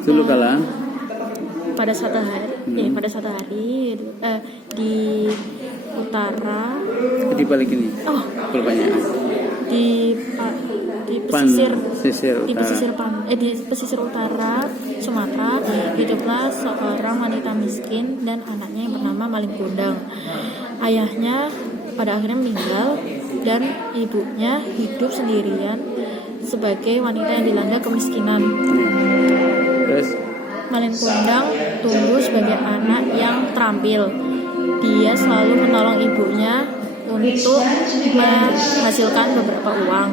Dulu kala pada suatu hari di utara di balik ini. Rupanya di pesisir utara Sumatera hiduplah seorang wanita miskin dan anaknya yang bernama Malin Kundang. Ayahnya pada akhirnya meninggal dan ibunya hidup sendirian sebagai wanita yang dilanda kemiskinan. Terus Malin Kundang tumbuh sebagai anak yang terampil. Dia selalu menolong ibunya untuk menghasilkan beberapa uang.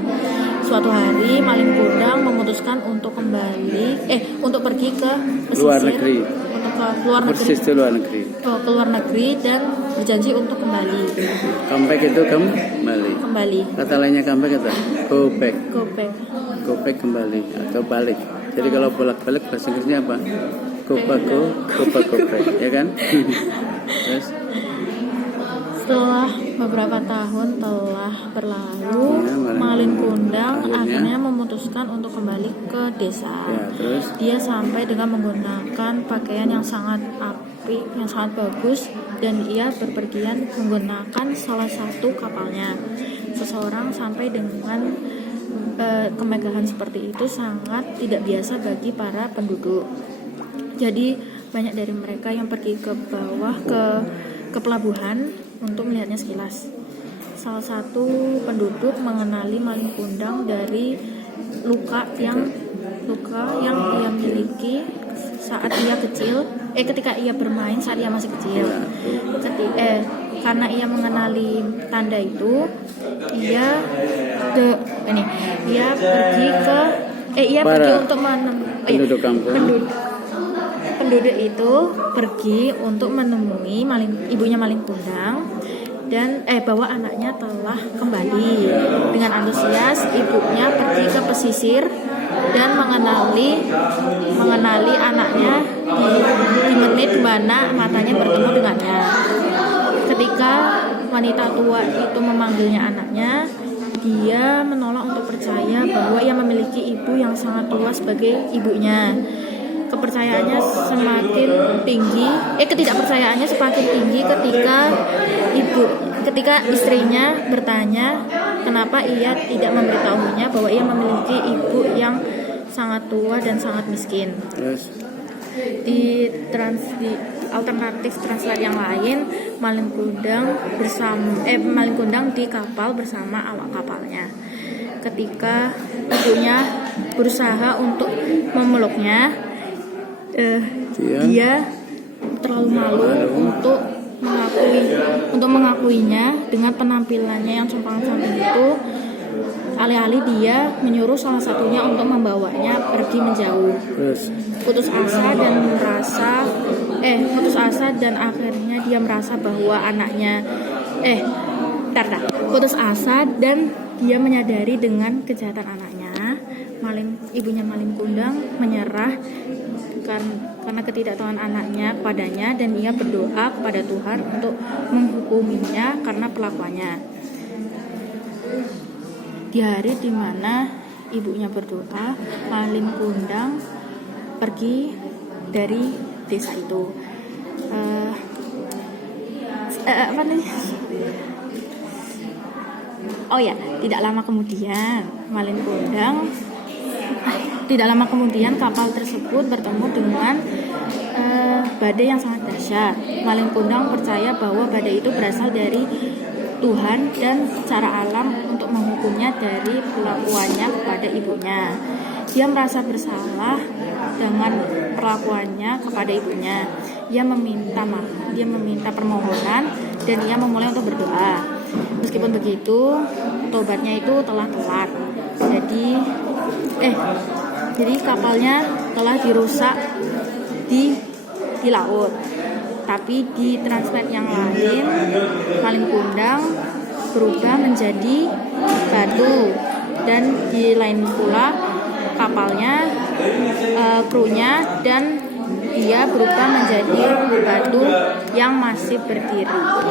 Suatu hari Malin Kundang memutuskan untuk pergi ke pesisir, luar negeri. Ke luar negeri dan berjanji untuk kembali. Comeback itu kembali. Kata lainnya comeback kata go back kembali atau balik. Jadi kalau bolak-balik bahasa Inggrisnya apa? Go back, ya kan? Terus setelah beberapa tahun telah berlalu, Malin Kundang akhirnya memutuskan untuk kembali ke desa. Terus dia sampai dengan menggunakan pakaian yang sangat apik, yang sangat bagus, dan ia berpergian menggunakan salah satu kapalnya. Seseorang sampai dengan kemegahan seperti itu sangat tidak biasa bagi para penduduk. Jadi banyak dari mereka yang pergi ke bawah ke pelabuhan untuk melihatnya sekilas. Salah satu penduduk mengenali Malin Kundang dari luka yang ia miliki saat ia kecil, ketika ia bermain saat ia masih kecil. Karena ia mengenali tanda itu, ia pergi untuk penduduk kampung. Penduduk itu pergi untuk menemui ibunya Malin Kundang dan bahwa anaknya telah kembali. Dengan antusias ibunya pergi ke pesisir dan mengenali anaknya di menit mana matanya bertemu dengannya. Ketika wanita tua itu memanggilnya anaknya, dia menolak untuk percaya bahwa ia memiliki ibu yang sangat tua sebagai ibunya. Kepercayaannya semakin tinggi, ketidakpercayaannya semakin tinggi ketika istrinya bertanya kenapa ia tidak memberitahunya bahwa ia memiliki ibu yang sangat tua dan sangat miskin. Yes. Di alternatif translate yang lain, Malin Kundang di kapal bersama awak kapalnya. Ketika ibunya berusaha untuk memeluknya, dia terlalu malu untuk mengakuinya. Dengan penampilannya yang compang-camping itu, alih-alih dia menyuruh salah satunya untuk membawanya pergi menjauh. Putus asa dan akhirnya dia merasa bahwa anaknya dia menyadari dengan kejahatan anaknya. Ibunya Malin Kundang menyerah karena ketidaktahuan anaknya kepadanya, dan ia berdoa kepada Tuhan untuk menghukuminya karena perlakuannya. Di hari di mana ibunya berdoa, Malin Kundang pergi dari desa itu. Tidak lama kemudian kapal tersebut bertemu dengan badai yang sangat dahsyat. Malin Kundang percaya bahwa badai itu berasal dari Tuhan dan cara alam untuk menghukumnya dari perlakuannya kepada ibunya. Dia merasa bersalah dengan perlakuannya kepada ibunya. Dia meminta permohonan dan ia memulai untuk berdoa. Meskipun begitu, tobatnya itu telah telat. Jadi kapalnya telah dirusak di laut. Tapi di translate yang lain, Malin Kundang berubah menjadi batu, dan di lain pula kapalnya, krunya, dan dia berubah menjadi batu yang masih berdiri.